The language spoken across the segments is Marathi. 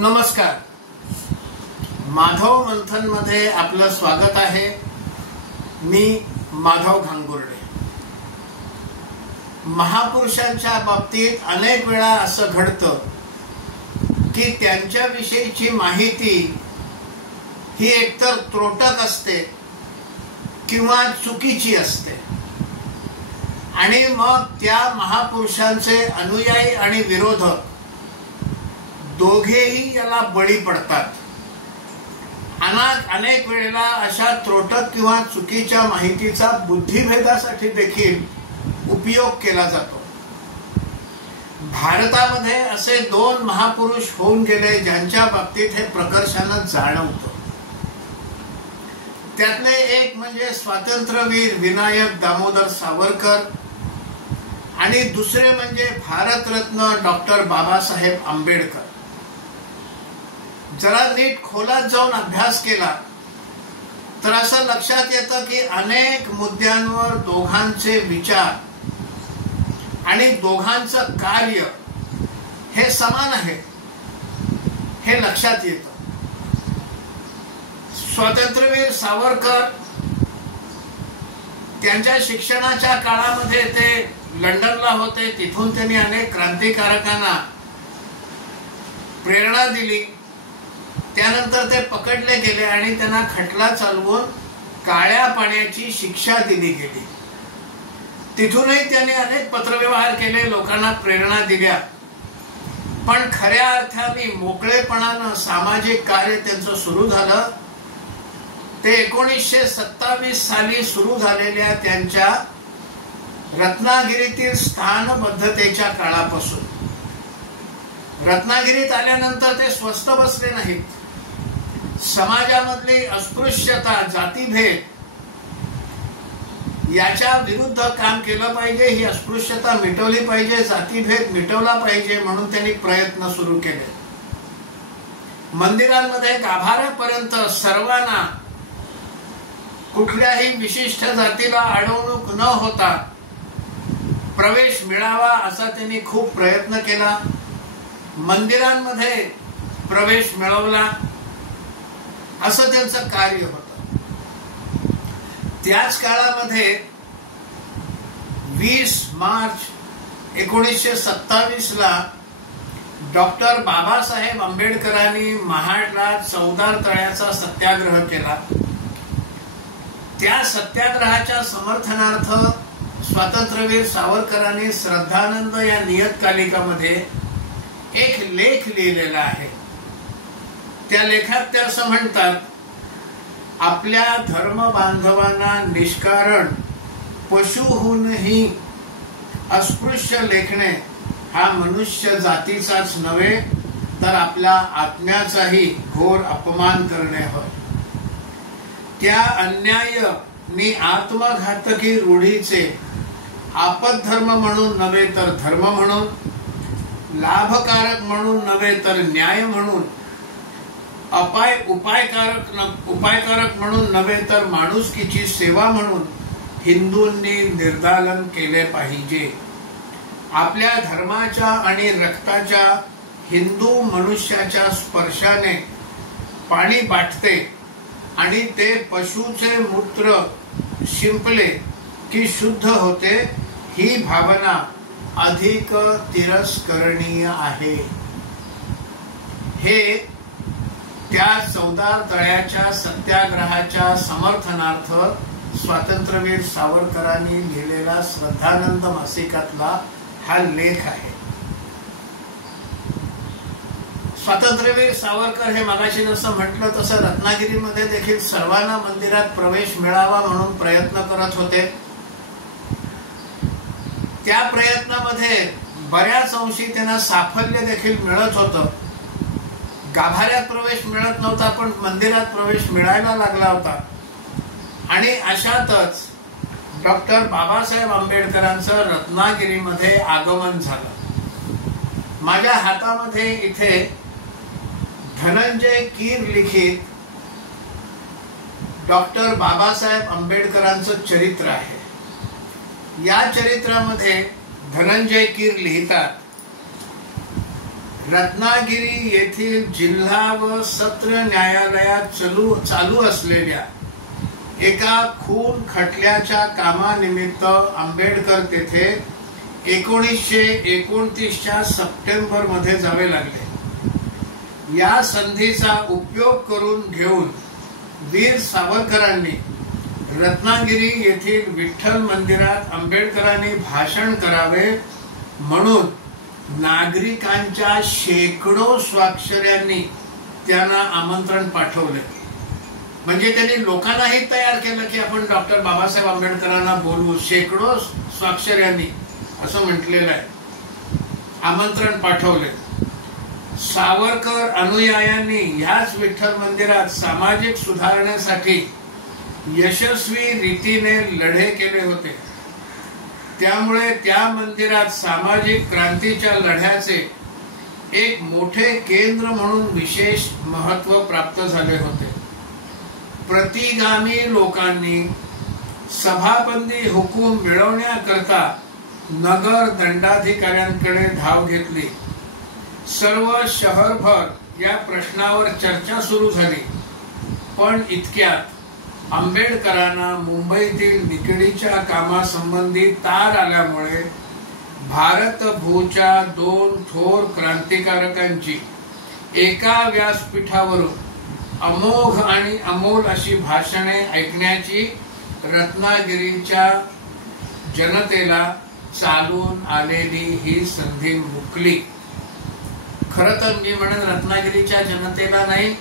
नमस्कार. माधव मंथन मध्ये आपलं स्वागत आहे. मी माधव घांगुर्डे. महापुरुषांच्या बाबतीत अनेक वेळा असं घडतं की त्यांच्याविषयीची माहिती ही एकतर त्रोटक असते किंवा चुकीची असते आणि मग त्या महापुरुषांचे अनुयायी आणि विरोधक दोघेही याला बळी पडतात. अनेक वेळेला अशा त्रोटक किंवा चुकीच्या माहितीचा बुद्धिभेदासाठी देखील उपयोग केला जातो. भारतामध्ये असे दोन महापुरुष होऊन गेले ज्यांच्या बाबतीत हे प्रकर्षाने जाणवतं. त्यातले एक म्हणजे स्वातंत्र्यवीर विनायक दामोदर सावरकर आणि दुसरे म्हणजे भारतरत्न डॉक्टर बाबासाहेब आंबेडकर. जरा नीट खोलात जाऊन अभ्यास केला तर असं लक्षात येतं की अनेक मुद्द्यांवर दोघांचे विचार आणि दोघांचं कार्य हे समान आहे हे लक्षात येतं. स्वातंत्र्यवीर सावरकर त्यांच्या शिक्षणाच्या काळामध्ये ते लंडनला होते. तिथून त्यांनी अनेक क्रांतिकारकांना प्रेरणा दिली. त्यानंतर ते पकडले गेले आणि त्यांना खटला चालवून काळ्या पाण्याची शिक्षा दिली गेली. तिथूनही त्यांनी अनेक पत्रव्यवहार केले, लोकांना प्रेरणा दिल्या. पण खऱ्या अर्थाने मोकळेपणानं सामाजिक कार्य त्यांचं सुरू झालं ते 1927 साली सुरू झालेल्या त्यांच्या रत्नागिरीतील स्थानबद्धतेच्या काळापासून. रत्नागिरीत आल्यानंतर ते स्वस्थ बसले नाहीत. समाजामधली अस्पृश्यता, जातीभेद याच्या विरुद्ध काम केलं पाहिजे. ही अस्पृश्यता मिटवली पाहिजे, जातीभेद मिटवला पाहिजे म्हणून त्यांनी प्रयत्न सुरू केले. मंदिरांमध्ये गाभाऱ्यापर्यंत सर्वांना कुठल्याही विशिष्ट जातीला अडवणूक न होता प्रवेश मिळावा असा त्यांनी खूप प्रयत्न केला. मंदिरांमध्ये प्रवेश मिळवला असं त्यांचं कार्य होतं. त्याच काळामध्ये 20 मार्च 1927 ला डॉक्टर बाबासाहेब आंबेडकरांनी महाडला चौदार तळ्याचा सत्याग्रह केला. त्या सत्याग्रहाच्या समर्थनार्थ स्वातंत्र्यवीर सावरकरांनी श्रद्धानंद या नियतकालिकामध्ये एक लेख लिहिलेला आहे. त्या लेखात ते असं म्हणतात, आपल्या धर्म बांधवांना निष्कारण पशुहूनही अस्पृश्य लेखणे हा मनुष्य जातीचाच नव्हे तर आपल्या आत्म्याचाही घोर अपमान करणे होय. त्या अन्याय नि आत्मघातकी रूढीचे आपद्धर्म म्हणून नव्हे तर धर्म म्हणून, लाभकारक म्हणून नव्हे तर न्याय म्हणून, उपायकारक म्हणून नव्हे तर माणुसकीची सेवा म्हणून हिंदूंनी निर्दालन केले पाहिजे. आपल्या धर्माच्या आणि रक्ताच्या हिंदू मनुष्याच्या स्पर्शाने पाणी बाटते आणि ते पशुचे मूत्र शिंपले की शुद्ध होते ही भावना अधिक तिरस्करणीय आहे. हे त्या चौदार तळ्याच्या सत्याग्रहाच्या समर्थनार्थ स्वातंत्र्यवीर सावरकरांनी लिहिलेला श्रद्धानंद मासिकातला हा लेख आहे. स्वातंत्र्यवीर सावरकर हे मगाशी जसं म्हटलं तसं रत्नागिरीमध्ये देखील सर्वांना मंदिरात प्रवेश मिळावा म्हणून प्रयत्न करत होते. त्या प्रयत्नामध्ये बऱ्याच अंशी त्यांना साफल्य देखील मिळत होतं. गाभाऱ्यात प्रवेश मिळत नव्हता पण मंदिरात प्रवेश मिळायला लागला होता. आणि अशातच डॉक्टर बाबासाहेब आंबेडकरांचं रत्नागिरीमध्ये आगमन झालं. माझ्या हातामध्ये इथे धनंजय कीर लिखित डॉक्टर बाबासाहेब आंबेडकरांचं चरित्र आहे. या चरित्रामध्ये धनंजय कीर लिहितात, रत्नागिरी येथील जिल्हा व सत्र न्यायालयात चालू असलेल्या एका खून खटल्याच्या कामानिमित्त आंबेडकर तेथे 1929च्या सप्टेंबर मध्ये जावे लागले। या संधीचा उपयोग करून घेऊन वीर सावरकरांनी रत्नागिरी येथील विठ्ठल मंदिरात आंबेडकरांनी भाषण करावे म्हणून नागरिकांच्या शेकडो स्वाक्षऱ्यांनी त्यांना आमंत्रण पाठवले। म्हणजे त्यांनी लोकांनाही तयार केलं की आपण डॉक्टर बाबासाहेब आंबेडकरांना बोलवू। शेकडो स्वाक्षऱ्यांनी असं म्हटलेलं आहे, आमंत्रण पाठवले। सावरकर अनुयायांनी ह्याच विठ्ठल मंदिरात सामाजिक सुधारणेसाठी यशस्वी रीतीने लढे केले होते। त्यामुळे त्या मंदिरात सामाजिक क्रांतीच्या लढ्याचे एक मोठे केंद्र म्हणून विशेष महत्त्व प्राप्त झाले होते। प्रतिगामी लोकांनी सभाबंदी हुकूम मिळवण्याकरता नगर दंडाधिकाऱ्यांकडे धाव घेतली। सर्व शहरभर या प्रश्नावर चर्चा सुरू झाली, पण इतक्यात आंबेडकरांना मुंबईतील निकडीच्या कामासंबंधी तार आल्यामुळे भारतभूच्या 2 थोर क्रांतिकारकांची एका व्यासपीठावरून अमोघ आणि अमोल अशी भाषणे ऐकण्याची रत्नागिरीच्या जनतेला चालून आलेली ही संधी मुकली। खरं तर मी म्हणेन रत्नागिरीच्या जनतेला नाही,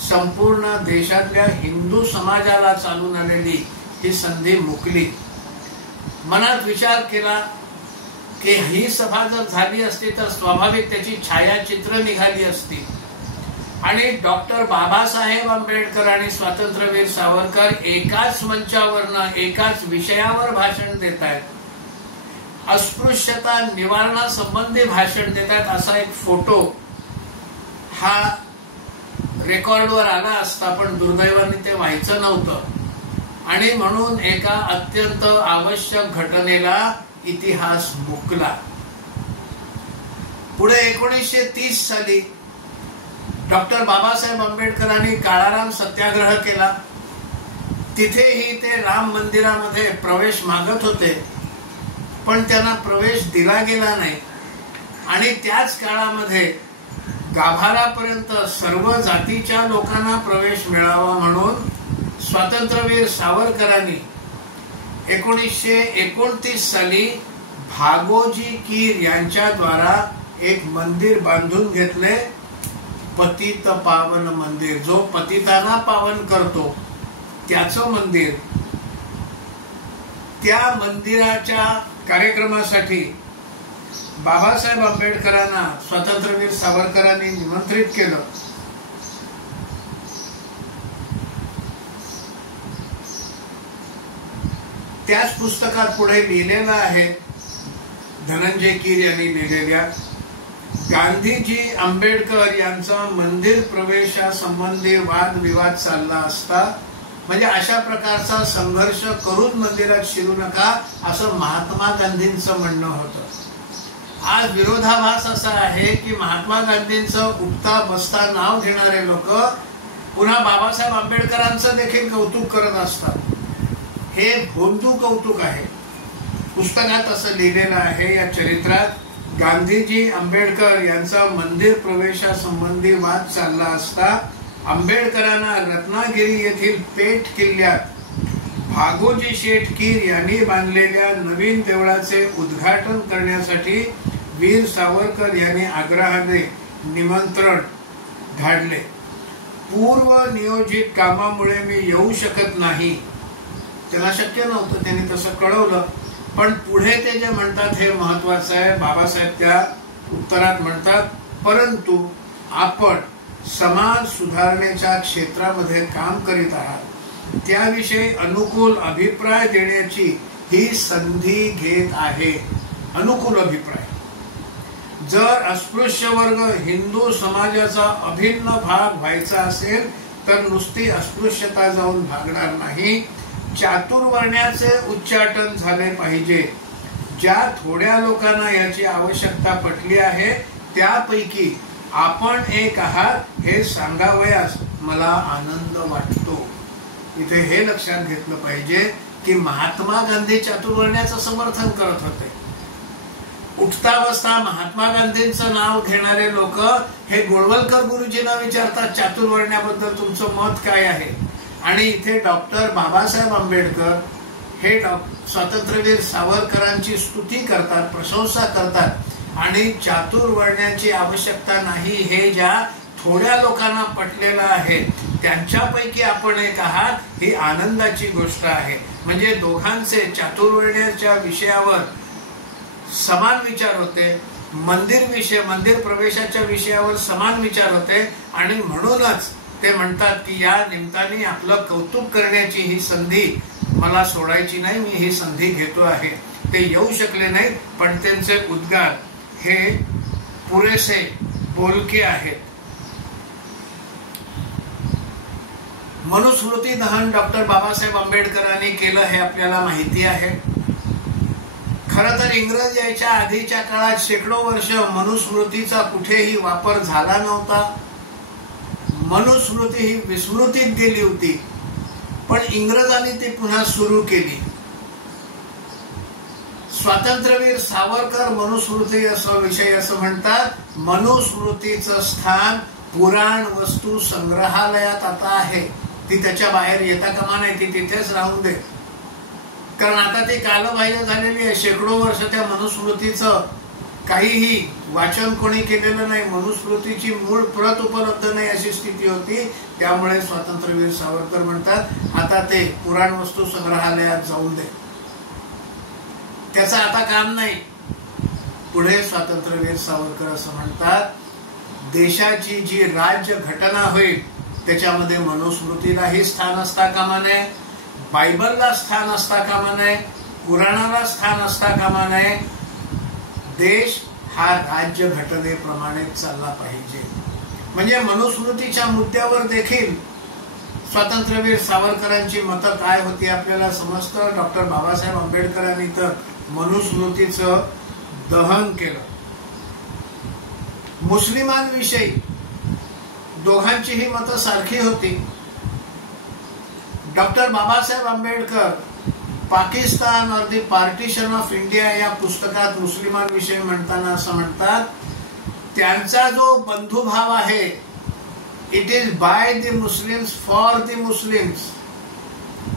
संपूर्ण देशातल्या हिंदू समाजाला चालून आलेली ही संधी मुकली। मनात विचार केला की ही सभा जर झाली असती तर स्वाभाविक त्याची छायाचित्र निघाली असती आणि डॉक्टर बाबासाहेब आंबेडकर आणि स्वातंत्र्यवीर सावरकर एकाच मंचावरनं एकाच विषयावर भाषण देत आहेत, अस्पृश्यता निवारणासंबंधी भाषण देत आहेत असा एक फोटो हा रेकॉर्डवर आला असता, पण दुर्दैवाने ते व्हायचं नव्हतं आणि म्हणून एका अत्यंत आवश्यक घटनेला इतिहास मुकला। पुढे 1930 साली डॉक्टर बाबासाहेब आंबेडकरांनी काळाराम सत्याग्रह केला। तिथेही ते राम मंदिरामध्ये प्रवेश मागत होते, पण त्यांना प्रवेश दिला गेला नाही आणि त्याच काळामध्ये गाभारापर्यंत सर्व जातीच्या लोकांना प्रवेश मिळावा म्हणून स्वातंत्र्यवीर सावरकरांनी 1929 साली भागोजी कीर यांच्याद्वारा एक मंदिर बांधून घेतले, पतित पावन मंदिर, जो पतितांना पावन करतो त्याचं मंदिर। त्या मंदिराच्या कार्यक्रमासाठी बाबासाहेब आंबेडकरांना स्वातंत्र्यवीर सावरकरांनी निमंत्रित केलं। त्याच पुस्तकात पुढे लिहिलेलं आहे, धनंजय कीर यांनी लिहिलेल्या, गांधीजी आंबेडकर यांचा मंदिर प्रवेशासंबंधी वादविवाद चालला असता, म्हणजे अशा प्रकारचा संघर्ष करून मंदिरात शिरू नका असं महात्मा गांधींचं म्हणणं होतं। आज विरोधाभास असा आहे की महात्मा गांधींचं उठता बसता नाव घेणारे लोक पुन्हा बाबासाहेब आंबेडकरांचं देखील कौतुक करत असतात। हे भोंदू कौतुक आहे। पुस्तकात असं लिहिलेलं आहे, या चरित्रात गांधीजी आंबेडकर यांचा मंदिर प्रवेशासंबंधी वाद चालला असता आंबेडकरांना रत्नागिरी येथील पेठ किल्ल्यात भागोजी शेठ कीर यांनी बांधलेल्या नवीन देवळाचे उद्घाटन करण्यासाठी वीर सावरकर यांनी आग्रहाने निमंत्रण धाडले। पूर्व नियोजित कामामुळे मी येऊ शकत नाही, त्याला शक्य नव्हतं, त्यांनी तसं कळवलं। पण पुढे ते जे म्हणतात हे महत्वाचं आहे। बाबासाहेब त्या उत्तरात म्हणतात, परंतु आपण समाज सुधारणेच्या क्षेत्रामध्ये काम करीत आहात, त्याविषयी अनुकूल अभिप्राय देण्याची ही संधी घेत आहे। अनुकूल अभिप्राय, जर अस्पृश्य वर्ग हिंदू समाजाचा अभिन्न भाग व्हायचा असेल तर नुसती अस्पृश्यता जाऊन भागणार नाही, चातुर्वर्ण्याचे उच्चाटन झाले पाहिजे। ज्या थोड्या लोकांना याची आवश्यकता पटली आहे त्यापैकी आपण एक आहात हे सांगावयास मला आनंद वाटतो. इथे हे लक्षात घेतलं पाहिजे की महात्मा गांधी चातुर्वर्ण्याचं समर्थन करत होते. उठता बसता महात्मा गांधींचं नाव घेणारे लोक हे गोळवलकर गुरुजींना विचारतात चातुर्वर्ण्याबद्दल तुमचं मत काय आहे. आणि इथे डॉक्टर बाबासाहेब आंबेडकर हे स्वातंत्र्यवीर सावरकरांची स्तुती करतात, प्रशंसा करतात आणि चातुर्वर्ण्याची आवश्यकता नाही हे ज्या थोड्या लोकांना पटलेलं आहे त्यांच्यापैकी आपण एक आहात ही आनंदाची गोष्ट आहे. म्हणजे दोघांचे चातुर्वर्ण्याच्या विषयावर समान विचार होते, मंदिर प्रवेशाच्या विषयावर समान विचार होते आणि म्हणूनच ते म्हणतात की या निमित्ताने आपलं कौतुक करण्याची ही संधी मला सोडायची नाही, मी ही संधी घेतो आहे. ते येऊ शकले नाहीत पण त्यांचे उद्गार हे पुरेसे बोलके आहेत. मनुस्मृती दहन डॉक्टर बाबासाहेब आंबेडकरांनी केलं हे आपल्याला माहिती आहे. खरं तर इंग्रज यायच्या आधीच्या काळात शेकडो वर्ष मनुस्मृतीचा कुठेही वापर झाला नव्हता. मनुस्मृती ही विस्मृतीत गेली होती पण इंग्रजांनी ती पुन्हा सुरू केली. स्वातंत्र्यवीर सावरकर मनुस्मृती असं विषय असं म्हणतात, मनुस्मृतीचं स्थान पुराण वस्तू संग्रहालयात आता आहे. ती त्याच्या बाहेर येता कामा नये, ती तिथेच राहून दे. कारण आता ती कालबाह्य झालेली आहे. शेकडो वर्ष त्या मनुस्मृतीचं काहीही वाचन कोणी केलेलं नाही, मनुस्मृतीची मूळ प्रत उपलब्ध नाही अशी स्थिती होती. त्यामुळे स्वातंत्र्यवीर सावरकर म्हणतात आता ते पुराण वस्तू संग्रहालयात जाऊन दे, त्याचं आता काम नाही. पुढे स्वातंत्र्यवीर सावरकर असं म्हणतात देशाची जी राज्य घटना होईल त्याच्यामध्ये मनुस्मृतीलाही स्थान असता कामा नये, बायबलला स्थान असता कामा नये, पुराणाला स्थान असता कामा नये. देश हा राज्य घटनेप्रमाणे चालला पाहिजे. म्हणजे मनुस्मृतीच्या मुद्द्यावर देखील स्वातंत्र्यवीर सावरकरांची मतं काय होती आपल्याला समजतं. डॉक्टर बाबासाहेब आंबेडकरांनी तर मनुस्मृतीचं दहन केलं. मुस्लिमांविषयी दोघांचीही मतं सारखी होती. डॉक्टर बाबासाहेब आंबेडकर पाकिस्तान और द पार्टिशन ऑफ इंडिया या पुस्तकात मुस्लिमांविषयी म्हणताना असं म्हणतात त्यांचा जो बंधुभाव आहे it is by the Muslims for the Muslims.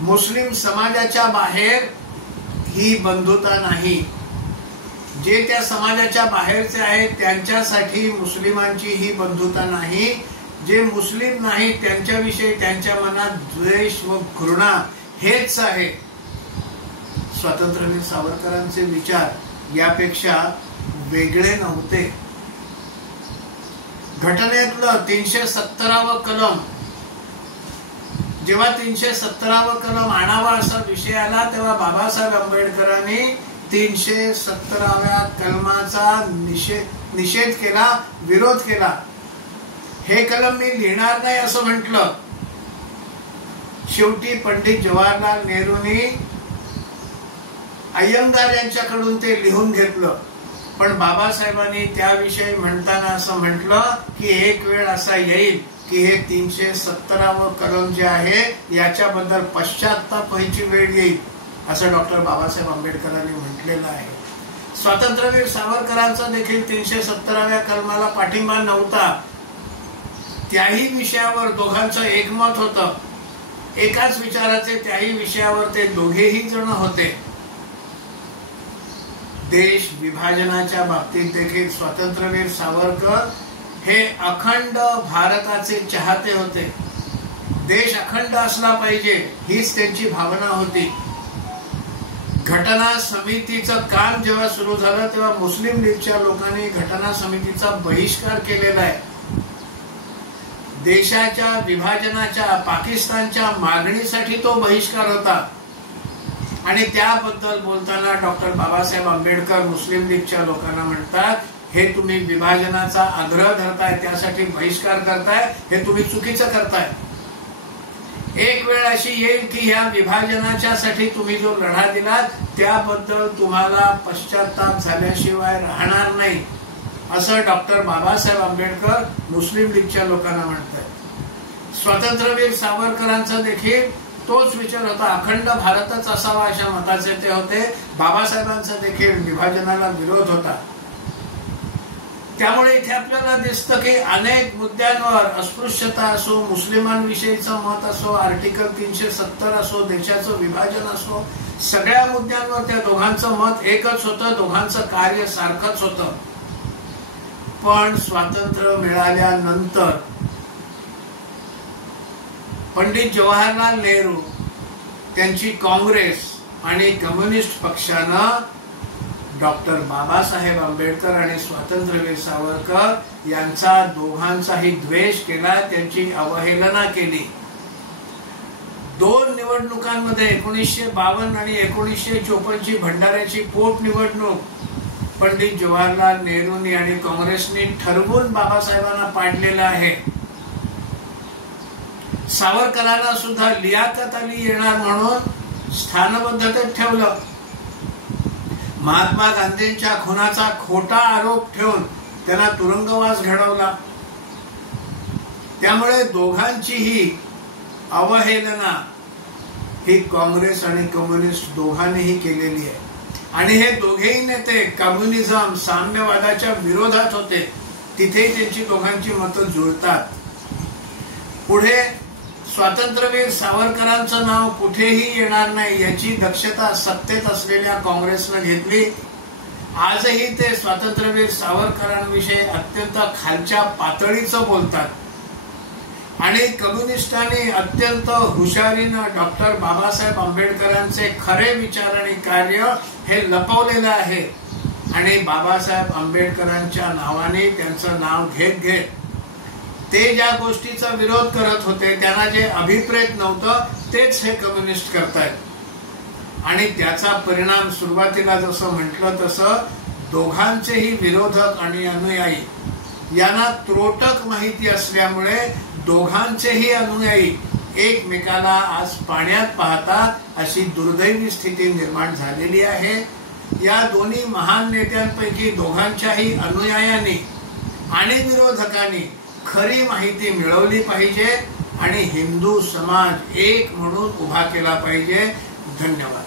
मुस्लिम समाजाच्या बाहेर ही बंधुता नाही. जे त्या समाजाच्या बाहेरचे आहेत त्यांच्यासाठी मुस्लिमांची ही बंधुता नाही. जे मुस्लिम नाही त्यांच्याविषयी त्यांच्या मनात द्वेष व घृणा हेच आहे. स्वातंत्र्यवीर सावरकरांचे विचार यापेक्षा वेगळे नव्हते. घटनेतलं 370व कलम जेव्हा 370व कलम आणावा असा विषय आला तेव्हा बाबासाहेब आंबेडकरांनी 370व्या कलमाचा निषेध केला, विरोध केला. हे कलम मी लिहिणार नाही असं म्हटलं. शेवटी पंडित जवाहरलाल नेहरूंनी अय्यंगार यांच्याकडून ते लिहून घेतलं. पण बाबासाहेबांनी त्याविषयी म्हणताना असं म्हटलं की एक वेळ असा येईल की हे 370व कलम जे आहे याच्याबद्दल पश्चात्ताप व्हायची वेळ येईल असं डॉक्टर बाबासाहेब आंबेडकरांनी म्हटलेलं आहे. स्वातंत्र्यवीर सावरकरांचा देखील 370व्या कलमाला पाठिंबा नव्हता. त्याही विषयावर दोघांचं एकमत होतं. एकाच विचाराचे त्याही विषयावर ते दोघेही जण होते. देश विभाजनाच्या बाबतीत देखील स्वातंत्र्यवीर सावरकर हे अखंड भारताचे चाहते होते. देश अखंड असला पाहिजे हीच त्यांची भावना होती. घटना समितीचं काम जेव्हा सुरू झालं तेव्हा मुस्लिम लीगच्या लोकांनी घटना समितीचा बहिष्कार केलेला आहे. देशाच्या विभाजनाच्या पाकिस्तानच्या मागणीसाठी तो बहिष्कार होता. आणि त्याबद्दल बोलताना डॉक्टर बाबासाहेब आंबेडकर मुस्लिम लीगच्या लोकांना म्हणतात हे तुम्ही विभाजनाचा आग्रह धरताय त्यासाठी बहिष्कार करताय हे तुम्ही चुकीचं करताय. एक वेळ अशी येईल की ह्या विभाजनाच्या साठी तुम्ही जो लढा दिलात त्याबद्दल तुम्हाला पश्चात्ताप झाल्याशिवाय राहणार नाही. असं डॉक्टर बाबासाहेब आंबेडकर मुस्लिम लीगच्या लोकांना म्हणतात। स्वातंत्र्यवीर सावरकरांचा देखील तोच विचार होता, अखंड भारतच असावा अशा मताचे ते होते। बाबासाहेबांचा देखील विभाजनाला विरोध होता। त्यामुळे इथे आपल्याला दिसतं की अनेक मुद्द्यांवर अस्पृश्यता असो, मुस्लिमांविषयीचं मत असो, आर्टिकल 370 असो, देशाचं विभाजन असो, सगळ्या मुद्द्यांवर त्या दोघांचं मत एकच होतं, दोघांचं कार्य सारखंच होतं। पण स्वातंत्र्य मिळाल्यानंतर पंडित जवाहरलाल नेहरू, त्यांची काँग्रेस आणि कम्युनिस्ट पक्षानं डॉक्टर बाबासाहेब आंबेडकर आणि स्वातंत्र्यवीर सावरकर यांचा दोघांचाही द्वेष केला, त्यांची अवहेलना केली। 2 निवडणुकांमध्ये 1952 आणि 1954 ची भंडाऱ्याची पोटनिवडणूक पंडित जवाहरलाल नेहरूंनी आणि काँग्रेसने ठरवून बाबासाहेबांना पाडलेलं आहे। सावरकरांना सुद्धा लियाकत अली येणार म्हणून स्थानबद्धतेत ठेवलं। महात्मा गांधींच्या खुनाचा खोटा आरोप ठेवून त्यांना तुरुंगवास घडवला। त्यामुळे दोघांचीही अवहेलना ही काँग्रेस आणि कम्युनिस्ट दोघांनीही केलेली आहे। आणि हे दोघेही नेते कम्युनिझम, साम्यवादाच्या विरोधात होते। तिथेही त्यांची दोघांची मतं जुळतात। पुढे स्वातंत्र्यवीर सावरकरांचं नाव कुठेही येणार नाही याची दक्षता सत्तेत असलेल्या काँग्रेसने घेतली। आजही ते स्वातंत्र्यवीर सावरकरांविषयी अत्यंत खालच्या पातळीचं बोलतात। आणि कम्युनिस्टांनी अत्यंत हुशारीनं डॉक्टर बाबासाहेब आंबेडकरांचे खरे विचार आणि कार्य हे लपवलेलं आहे। आणि बाबासाहेब आंबेडकरांच्या नावाने त्यांचं नाव घेत घेत ते ज्या गोष्टीचा विरोध करत होते, त्यांना जे अभिप्रेत नव्हतं तेच हे कम्युनिस्ट करतायत। आणि त्याचा परिणाम सुरुवातीला जसं म्हटलं तसं दोघांचेही विरोधक आणि अनुयायी यांना त्रोटक माहिती असल्यामुळे दोघांचेही अनुयायी एकमेकाला आज पाण्यात पाहतात अशी दुर्दैवी स्थिती निर्माण झालेली आहे। या दोन्ही महान नेत्यांपैकी दोघांच्याही अनुयायांनी आणि विरोधकांनी खरी माहिती मिळवली पाहिजे आणि हिंदू समाज एक म्हणून उभा केला पाहिजे। धन्यवाद।